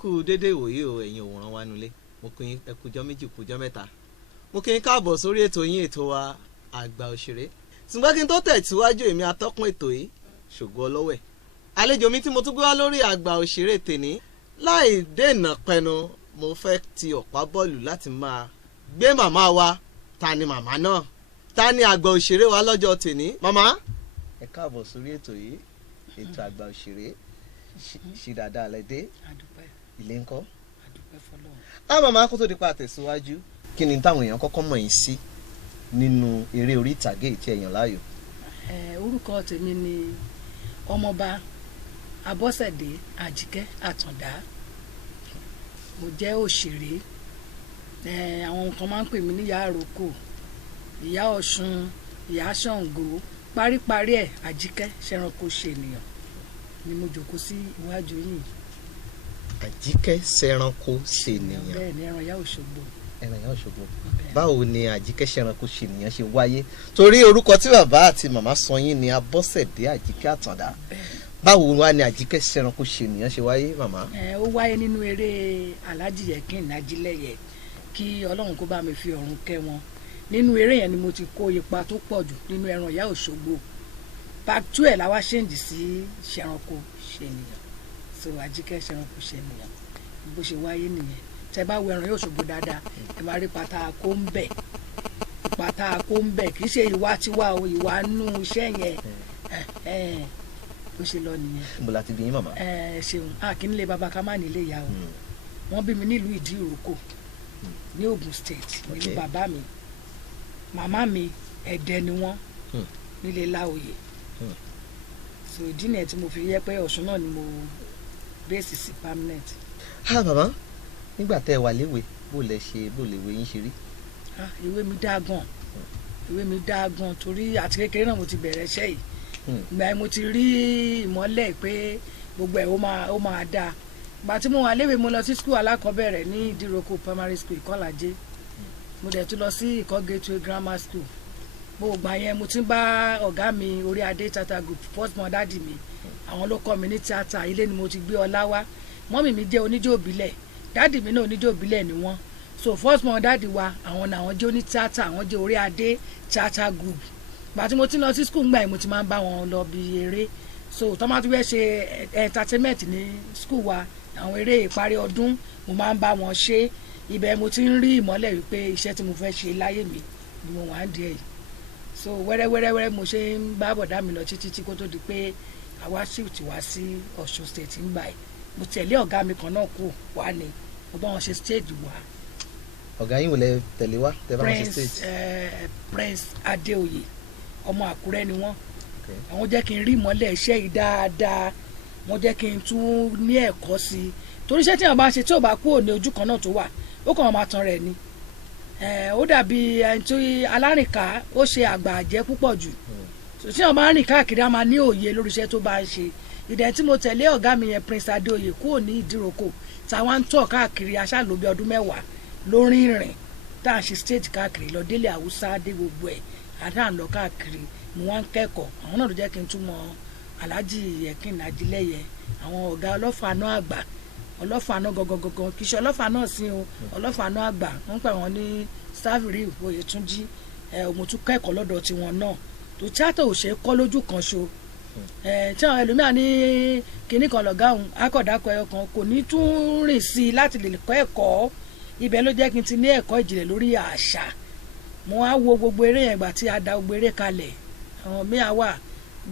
kú dédé ìwòyí o ẹ̀yin òwòrán wa nulẹ̀ mo kí yín ẹ kújọ́ méjì kújọ́ mẹ́ta mo kí yín káàbọ̀ sórí ètò yín ètò wa àgbà òṣèré ṣùgbọ́n kí n tó tẹ̀síwájú èmi atọ́kùn ètò yìí ṣògo ọlọ́wẹ̀ àlejò mi tí mo tún gbé wá lórí àgbà òṣèré tèní láì dènà pẹnu mo fẹ́ ti ọ̀pá bọ́ọ̀lù láti máa gbé màmá wa ta ni màmá náà ta ni àgbà òṣèré wa lọ́jọ́ tèní màmá ẹ káàbọ̀ sórí ètò yìí ètò àgbà òṣèré ṣì dáadáa lẹ́dẹ́ ilé ńkọ́. Màmá kó tó di pa àtẹ̀síwájú kí ni táwọn èèyàn kọ́kọ́ mọ̀ yín sí nínú eré orí ìtàgé tí ẹ̀yàn láàyò. Orúkọ tèmi ni ọmọọba Abọ́sẹ̀dé Àjíké Àtàndá mo jẹ́ òṣèré àwọn kan máa ń pè mí ní ìyá Ìrókò ìyá Ọ̀ṣun ìyá Ṣàngó paríparí ẹ̀ Àjíké ṣẹranko ṣènìyàn ni mo jókòó sí iwájú yìí. Àjíké ṣẹranko ṣènìyàn. bẹ́ẹ̀ ni ẹran ìyá Òṣogbo. ẹran ìyá Òṣogbo. báwo ni Àjíké ṣẹranko ṣènìyàn ṣe wáyé torí orúkọ tí bàbá àti màmá sọ yín ni Abọ́sẹ̀dé Àjíké Àtàndá báwo wá ni Àjíké ṣẹranko ṣènìyàn ṣe wáyé màmá. Ó wáyé nínú eré Alhaji Yekin Ajílẹ̀yẹ kí Ọlọ́run kó bá mi fi ọ̀run kẹ́ wọn nínú eré yẹn ni mo ti kó ipa tó pọ̀ jù nínú ẹran ìyá Òṣogbo part 2 ẹ̀ la wá ṣéǹjì sí ṣẹranko ṣènìyàn so Àjíké ṣẹranko ṣènìyàn bó ṣe wáyé nìyẹn tẹ bá wo ẹran ìyá Òṣogbo dáadáa ẹ máa rí pátá kó ń bẹ kì í ṣe ìwà tiwa o ìwà nú iṣẹ́ yẹn bó ṣe lọ nìyẹn. mo láti bí yín màmá. Ṣeun kí nílé baba ká má nílé ìyá o wọ́n bí mi nílùú Ìrókò ní Ògùn state nílùú bàbá mi màmá mi Ẹ̀dẹ́ ni wọ́n nílé Láòyè so ìdí nìyẹn tí mo fi yẹ pé Ọ̀ṣun náà ni mo bẹ́ẹ̀sì sí permanent. Bàbá nígbà tẹ́ ẹ wà léwe bó lè wé yín ṣe rí. Ìwé mi dá gan torí àti kékeré náà mo ti bẹ̀rẹ̀ iṣẹ́ yìí ìgbà mo ti rí ìmọ́lẹ̀ pé gbogbo ẹ̀ ó máa dáa ìgbà tí mo wà léwe mo lọ sí school alákọ̀ọ́bẹ̀rẹ̀ ní Ìrókò primary school Ìkọ́làjé mo dẹ̀ tún lọ sí Ìkọ́ Gateway grammar school gbogbo àyẹn mo ti ń bá ọ̀gá mi orí adé theatre group first mọ dáàdì mi àwọn ló kọ́ mi ní tíátà ilé ni mo ti gbé ọlá wá mọ́mì mi jẹ́ oníjó òbílẹ̀ dáàdì mi náà oníjó òbílẹ̀ ni wọ́n so first mọ dáàdì wa àwọn náà jẹ́ oní tíátà àwọn jẹ́ orí adé theatre group gbà tí mo ti lọ sí school gbà yẹn mo ti máa ń bá wọn lọ bí eré so tó máa tún fẹ́ ṣe entertainment ní school wa àwọn eré ìparí ọdún mo máa ń bá wọn ṣe ibẹ̀ mo ti ń rí ìmọ́lẹ̀ wípé iṣẹ́ tí mo fẹ́ ṣe láyé mi ni mo wà ń díẹ̀ yìí so wẹ́rẹ́wẹ́rẹ́ mo ṣe ń bá bọ̀dá mi lọ títí kó tó di pé àwa shift wá sí Ọ̀ṣun state ń gbà yìí mo tẹ̀lé ọ̀gá mi kan náà kù wá ni mo bá wọn ṣe stage wá. ọ̀gá yín wò lẹ tẹ̀lé wá tẹ bá wọn ṣe stage. Prince Adéoyè ọmọ Àkúrẹ́ ni wọ́n àwọn jẹ́ kí n rí ìmọ́lẹ̀ iṣẹ́ yìí dáadáa wọ́n jẹ́ kí n tún ní ẹ̀kọ́ sí i torí iṣẹ́ tí wọ́n bá ṣe tí ò bá kúrò ní ojú kan náà tó wà ó kàn máa tan rẹ̀ ni ó dàbí ẹni tí alárìnká ó ṣe àgbà àjẹ́ púpọ̀ jù tí wọ́n bá rìn káàkiri a máa ní òye lórí iṣẹ́ tó bá ń ṣe ìdẹ̀ tí mo tẹ̀lé ọ̀gá mi yẹn Prince Adéoyè kúrò ní Ìrókò táwọn ń tọ̀ káàkiri aṣáàlóbi ọdún 10 lórí ìrìn tá à ń ṣe stage káàkiri lọ délé Haúsá dé gbogbo ẹ̀ àdá ń lọ káàkiri mo wá ń kẹ́kọ̀ọ́ àwọn náà ló jẹ́ kí n túmọ̀ Alhaji Yekin Ajílẹ̀yẹ àwọn ọ̀gá ọlọ́fààná àgbà ọlọ́fààná gangan kì í ṣe ọlọ́fààná sí o ọlọ́fààná àgbà wọ́n pè wọ́n ní Saviri Oyètúnjí mo tún kẹ́kọ̀ọ́ lọ́dọ̀ tiwọn náà tó tíátà ò ṣe kọ́ lójú kan ṣo tí àwọn ẹlòmíràn ní kinní kan lọ̀gá òun akọ̀dákọ̀ ẹ̀yọ kan kò ní tún rìn sí i láti lè kọ́ ẹ̀kọ́ ibẹ̀ ló jẹ́ kí n ti ní ẹ̀kọ́ ìjìnlẹ̀ lórí àṣà mo á wo gbogbo eré yẹn ìgbà tí a da gbogbo eré kalẹ̀ àwọn míà wà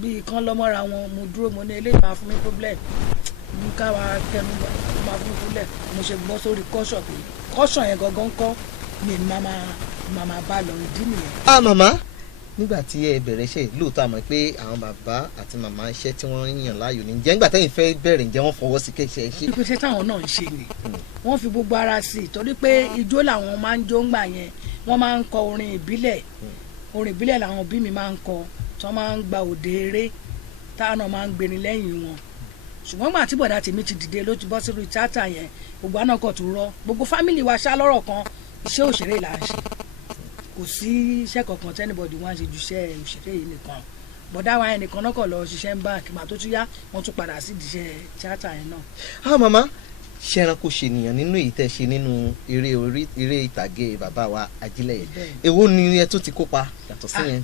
bíi kan lọ́mọ́ra wọn mo dúró mo ní eléyìí máa fún mi problem ní káwa kẹnu máa fún mi problem mo ṣe gbọ́ sórí kọ́ṣọ̀ pé kọ́ṣọ̀ yẹn gangan kọ́ ni màmá bá lọ ìdí nìyẹn. Màmá nígbà tí ẹ bẹ̀rẹ̀ iṣẹ́ lóòótọ́ àmọ́ pé àwọn bàbá àti màmá iṣẹ́ tí wọ́n ń yàn láàyò ní ǹjẹ́ nígbà tẹ́yìn fẹ́ bẹ̀rẹ̀ ǹjẹ́ wọ́n fọwọ́ sí kéṣẹ́ ṣe. ìpèsè táwọn náà ń ṣe ni wọ́n fi gbogbo ara sí i torí pé ijó làwọn máa ń jó ńgbà yẹn wọ́n máa ń kọ orin ìbílẹ̀ làwọn òbí mi máa ń kọ tí wọ́n máa ń gba òde eré táwọn náà máa ń gbéni lẹ́yìn wọn ṣùgbọ́n gbà tí bọ̀dá tèmi ti dìde ló ti bọ́ sórí tíátà yẹn gbogbo àná kan tó rọ gbogbo fámìlì wa ṣá lọ́rọ̀ kan iṣẹ́ òṣèré là ń ṣe kò sí iṣẹ́ kankan tẹ́nibọ̀dì wọn ṣe ju iṣẹ́ òṣèré yìí nìkan bọ̀dá wa yẹn nìkan náà kọ̀ lọ ṣiṣẹ́ ń báǹkì màá tó tún yá wọ́n tún padà sí ìdíṣẹ́ tíátà yẹn náà. Màmá ṣé ẹranko ṣe nìyàn nínú èyí tẹ́ ṣe nínú eré ìtàgé bàbá wa Ajílẹ̀yẹ èwo ni ẹ tún ti kópa yàtọ̀ sí yẹn.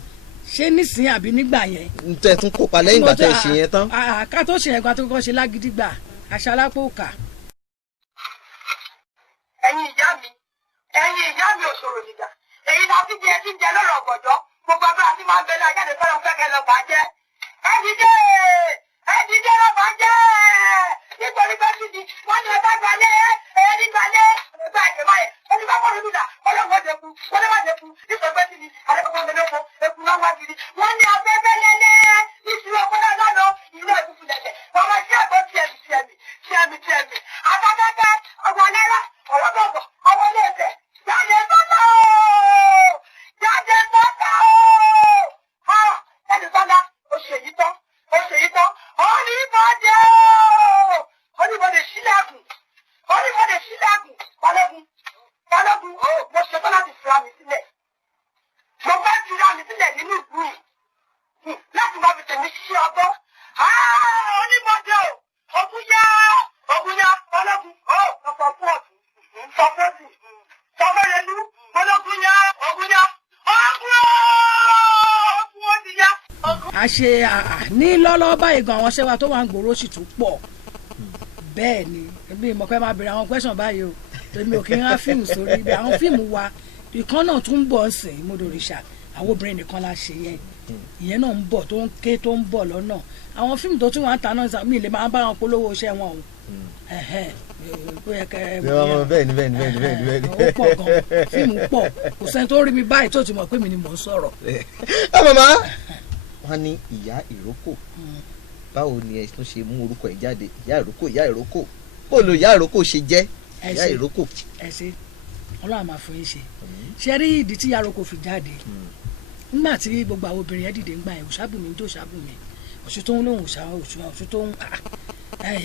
ṣé nísìnyí àbí nígbà yẹn. tẹ́ tún kópa lẹ́yìn ìgbà tẹ́ ṣe yẹn tán. ká tó ṣe yẹn gba tó kọ́kọ́ ṣe Lágídígbà àṣà alápòkà. ẹ̀yin ìyá mi òṣòro nìgbà èyí la fi jẹ ti jẹ lọ́rọ̀ ọ̀gọ̀dọ̀ gbogbo abúlé àti máa ń bẹ ní ajáde fẹ́ràn fẹ́kẹ́ lọ bàjẹ́ ẹ dìde lọ bàjẹ́ nítorí pé títí wọ́n ní ẹgbẹ́ gbalẹ̀ ẹni gbalẹ̀ ẹgbẹ́ àjẹmọ́ yẹn ẹni bá bọ́ọ̀lù dùdà ọlọ́wọ́ dẹkù wọ́n lè má dẹkù nítorí pé títí àdẹ́kọ̀ọ́ mẹ́lẹ́kọ̀ ẹkùn náà wá kiri wọ́n ní afẹ́fẹ́ lẹ́lẹ́ ìṣúná ọpọlọ lọ́nà ìlú ẹ̀kúkú lẹ́lẹ̀ bàbá tí ẹ̀kọ́ tiẹ̀mì àtàkẹ́kẹ́ ọgbọ̀n náírà ọ̀rọ̀gbọ̀gbọ̀ ọwọ́ lẹ́ẹ̀fẹ̀ jáde sọ́tà ooo jáde sọ́tà ooo jáde sọ́tà ó ṣe yí tán oníbọ̀dé ooo oníbọ̀dé sílẹ̀kùn balógun ooo mo ṣe tán láti fira mi sílẹ̀ mo fẹ́ fira mi sílẹ̀ nínú ìlú yìí láti máa fi tẹ̀mí sí ọgbọ́n oníbọ̀dé ooo ogun yá balógun ooo sọ fún ọ̀tún sọ fún ọ̀tún sọ fún ẹlú balógun yá ogun yá ogun ó ti yá. a ṣe ní lọ́lọ́ báyìí gan àwọn ṣẹ́wà tó wà ń gbòòrò sì tún pọ̀ bẹ́ẹ̀ ni ẹbí ìmọ̀pẹ́ máa bèrè àwọn question báyìí o tèmi ò kí ń rá fíìmù sórí ibi àwọn fíìmù wa ìkan náà tún ń bọ̀ ń sìn mọ́dọ̀rìṣà àwọn obìnrin nìkan la ṣe yẹn ìyẹn náà ń bọ̀ tó ń ké tó ń bọ̀ lọ́nà àwọn fíìmù tó tún wà ń ta náà mi lè máa bá wọn polówó iṣẹ́ wọn o bẹ́ẹ̀ ni ó pọ̀ gan fíìmù pọ̀ kò sẹ́ni tó rí mi báyìí tó ti mọ̀ pé mi ni mò ń sọ̀rọ̀. màmá wọn ní ìyá Ìrókò báwo ni ẹ tún ṣe mú orúkọ ẹ jáde ìyá Ìrókò bó lo ìyá Ìrókò ṣe jẹ́ ìyá Ìrókò. ẹ ṣe Ọlọ́run máa fún yín ṣe rí ìdí tí ìyá Ìrókò fi jáde nígbà tí gbogbo àwọn obìnrin yẹn dìde ń gbà yẹn òṣàbùnmi ń tó òṣàbùnmi òṣù tó ń lóhùn òṣù tó ń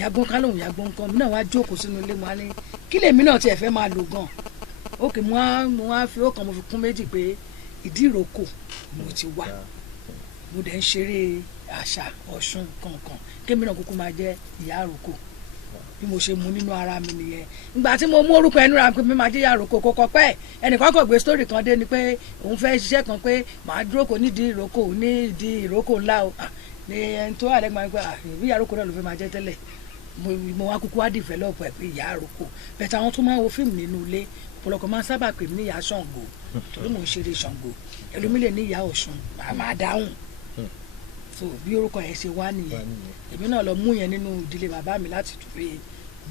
yàgbọ́n ká lóhùn yàgbọ́n kan mi náà wá jókòó sínú ilé wa ní kí lèmi náà tiẹ̀ fẹ́ máa lò gan ókè mo wá fi ọkàn mo fi kún méjì pé ìdí Ìrókò mo ti wá mo dẹ̀ ń ṣeré àṣà Ọ̀ṣun kankan kémi náà kúkú máa jẹ́ ìyá Ìrókò bí mo ṣe mú nínú ara mi nìyẹn ìgbà tí mo mú orúkọ ẹnu ra pé mi máa jẹ́ ìyá Ìrókò kókó pẹ́ ẹnìkan kò gbé sítórì kan dé ni pé òun fẹ́ ṣiṣẹ́ kan pé màá dúró kò nídìí Ìrókò ní ìdí Ìrókò ńlá o ní ẹni tó wà lẹ́gbàá pé ìbí ìyá Ìrókò náà ló fẹ́ máa jẹ́ tẹ́lẹ̀ mo wá kúkú wá dìfẹ́lọ́pù ẹ̀ pé ìyá Ìrókò bẹ̀tẹ̀ àwọn tó máa ń wo fíìmù nínú ilé ọ̀pọ̀lọpọ̀ máa ń sábà pè mí ní ìyá Ṣàngó torí mò ń ṣeré Ṣàngó ẹlòmíì lè ní ìyá Ọ̀ṣun màá dáhùn so bí orúkọ yẹn ṣe wá nìyẹn èmi náà lọ mú yẹn nínú ìdílé bàbá mi láti tún fi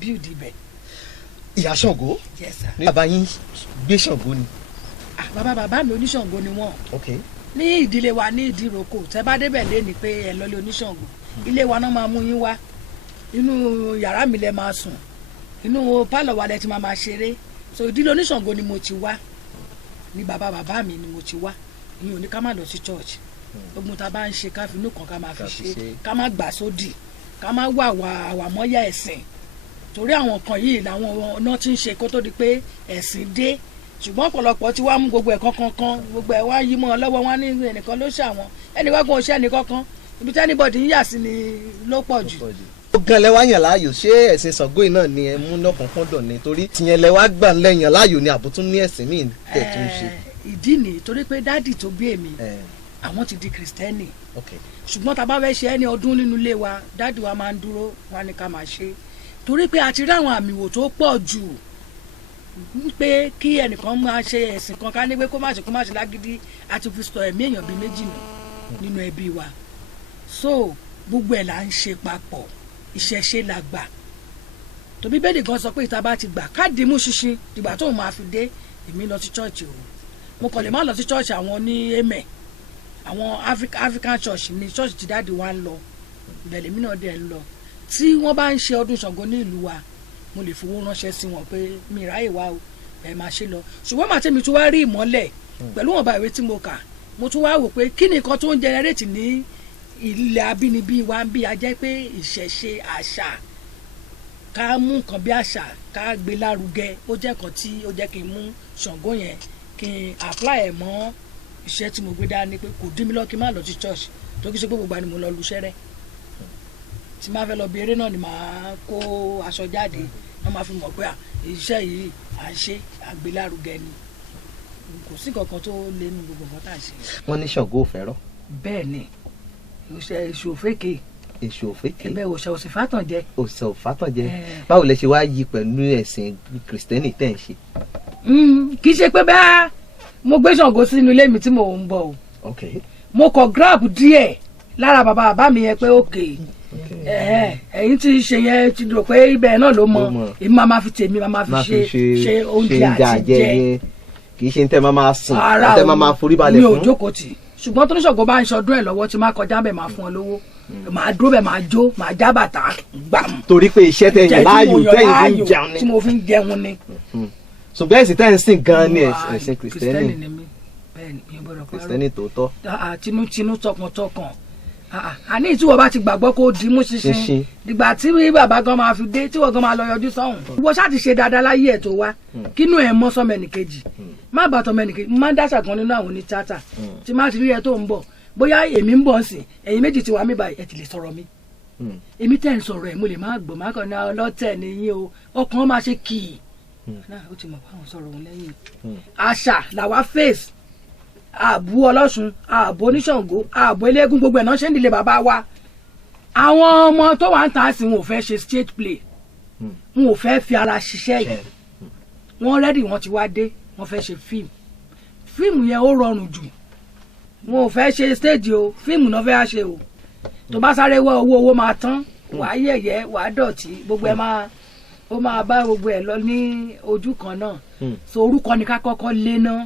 bíùdì ibẹ̀. ìyá Ṣàngó yes sir. ní bàbá yín gbé Ṣàngó ni. bàbá mi oníṣàngó ni wọ́n ní ìdílé wa ní ìdí Ìrókò tẹ́ bá débẹ̀ lé ní pé ẹ lọ́lé oníṣàngó ilé wa náà máa mú yín wá inú yàrá mi lẹ máa sùn inú pálọ̀ wa lẹ ti máa ṣeré so ìdílé oníṣàngó ni mo ti wá ní bàbá mi ni mo ti wá ìyẹn ò ní ká má lọ sí church ogun tá a bá ń ṣe ká fi inú kan ká máa fi ṣe ká má gbà sódì ká má wà àwàmọ́yà ẹ̀sìn torí àwọn kan yìí làwọn ọ̀nà tí ń ṣe kó tó di pé ẹ̀sìn dé ṣùgbọ́n ọ̀pọ̀lọpọ̀ tí wàá mú gbogbo ẹ̀ kankan gbogbo ẹ̀ wá yí mọ́ ọ lọ́wọ́ wọn ní ẹnìkan ló ṣàwọn ẹnìkan kò ṣe ẹnìkankan ibi tí anybody ń yà sí ni ló pọ̀ jù. ó gan lẹ wá yàn láàyò ṣé ẹ̀sìn Ṣàngó yìí náà ni ẹ mú lọ́kùnkúndùn ni torí tìyẹn lẹ wá gbà lẹ́yìn láàyò ni àbútún ní ẹ̀sìn míì tẹ̀ tó ń ṣe. ìdí nìyí torí pé dádì tó bí èmi àwọn ti di kìrìsìtẹ́nì ṣùgbọ́n tá a bá fẹ́ ṣe ẹni ọdún nínú ilé wa dáàdì wa máa ń dúró wa ní ká máa ṣe torí pé a ti rí àwọn àmì wò tó pọ̀ jù pé kí ẹnìkan máa ṣe ẹ̀sìn kan ká ní pé kó má ṣe lágídí àti fi sọ ẹ̀mí èèyàn bíi méjì nínú ẹbí wa so gbogbo ẹ̀ là ń ṣe papọ̀ ìṣẹ̀ṣe la gbà tó Bíbélì gan sọ pé ìta bá ti gbà ká dìímú ṣinṣin ìgbà tóun máa fi dé èmi lọ sí chọ́ọ̀chì o mo kàn lè má lọ sí chọ́ọ̀chì àwọn ní emẹ̀ àwọn African church ní church tí dáàdi wa ń lọ ìbẹ̀lẹ̀ mi náà dẹ̀ ń lọ tí wọ́n bá ń ṣe ọdún Ṣàngó ní ìlú wa mo lè fowó ránṣẹ́ sí wọn pé mi ráyè wá o ẹ̀ máa ṣe lọ ṣùgbọ́n màá tẹ́mi tún wá rí ìmọ́lẹ̀ pẹ̀lú wọn bá ìwé tí mo kà mo tún wá wò pé kí ni nǹkan tó ń jẹnẹrétì ní ilẹ̀ abínibí wa ń bí a jẹ́ pé ìṣẹ̀ṣe àṣà ká mú nǹkan bí àṣà ká gbé lárugẹ ó jẹ́ nǹkan tí ó jẹ́ kí n mú Ṣàngó yẹn kí n apply ẹ̀ mọ́ iṣẹ́ tí mo gbé dání pé kò dín mi lọ kí n má lọ sí church tó kí ṣe pé gbogbo àni mo lọ lu ṣẹ́rẹ́ tí máa fẹ́ lọ bí eré náà ni màá kó aṣọ jáde wọ́n máa fi mọ̀ pé iṣẹ́ yìí à ń ṣe àgbélárugẹ ni kò sí kankan tó lé ní gbogbo nǹkan tá à ń ṣe. wọ́n ní Ṣàngó ò fẹ́ràn. bẹ́ẹ̀ ni èṣù òfékè. èṣù òfékè. ẹ̀bẹ̀ òṣà òsì fàtànjẹ. òṣà òfàtànjẹ báwo lẹ ṣe wá yí pẹ̀lú ẹ̀sìn kìrìsìtẹ́nì tẹ̀ ń ṣe. kì í ṣe pé bẹ́ẹ̀ mo gbé Ṣàngó sínú ilé mi tí mò ń bọ̀ o. okay. mo kọ grab díẹ̀ lára bàbá mi yẹn pé okay ẹ̀yin tí ṣe yẹn ti rò pé ibẹ̀ náà ló mọ èmi máa fi tèmi máa fi ṣe oúnjẹ àti jẹ kì í ṣe ń tẹ́ máa sùn tẹ́ máa forí balẹ̀ fún. mi ò jókòó tì ṣùgbọ́n tó ní Ṣàngó bá ń ṣọdún ẹ̀ lọ́wọ́ tí máa kọjá bẹ̀ máa fún ọ lówó máa dúró bẹ̀ máa jó máa já bàtà gbàm. torí pé iṣẹ́ tẹ̀yìn láàyò tẹ̀yìn fi ń jẹun ni. tí mo fi ń jẹun ni. ṣùgbọ́n ẹ̀sìn tẹ̀yìn sìn gan ni ẹ̀sìn kìrìsìtẹ́nì kìrìsìtẹ́nì tòótọ́. tinútinú tọkàntọkàn àní ìtúwọ̀ bá ti gbàgbọ́ kó di mú ṣinṣin dìgbà tí bàbá gan máa fi dé tí wọ́n gan máa lọ yọjú sọ́hùn. wọ́n ṣáà ti ṣe dáadáa láyé ẹ̀ tó wá kínú ẹ̀ mọ́ sọ́mọ ẹnìkejì má bàtọ̀ ọmọ ẹnìkejì má dáṣà kan nínú àwọn onítìátà tí má ti rí ẹ tó ń bọ̀ bóyá èmi ń bọ̀ sí ẹ̀yin méjì ti wà mí báyìí ẹ ti lè sọ̀rọ̀ mi. èmi tẹ́ ń sọ̀rọ̀ ẹ̀ mo lè má gbọ́ má kàn ní ọlọ́tẹ̀ nìyí o ọkàn máa ṣe kì í. ó ti mọ̀ pé àwọn sọ̀rọ̀ òun lẹ́yìn. àṣà làwa face ààbò ọlọ́sùn ààbò oníṣàngó ààbò eléégún gbogbo ẹ̀ náà ṣe ń dilé bàbá wa àwọn ọmọ tó wà ń tà sí wọn ò fẹ́ ṣe stage play wọn ò fẹ́ fi ara ṣiṣẹ́ yìí wọ́n rẹ́dì wọ́n ti wá dé wọ́n fẹ́ ṣe fíìmù yẹn ó rọrùn jù wọn ò fẹ́ ṣe stage o fíìmù náà fẹ́ ṣe o tó bá sáré wá owó máa tán wàá yẹ̀yẹ́ wàá dọ̀tí gbogbo ẹ̀ máa bá gbogbo ẹ̀ lọ ní ojú kan náà so orúkọ ni ká kọ́kọ́ lé náà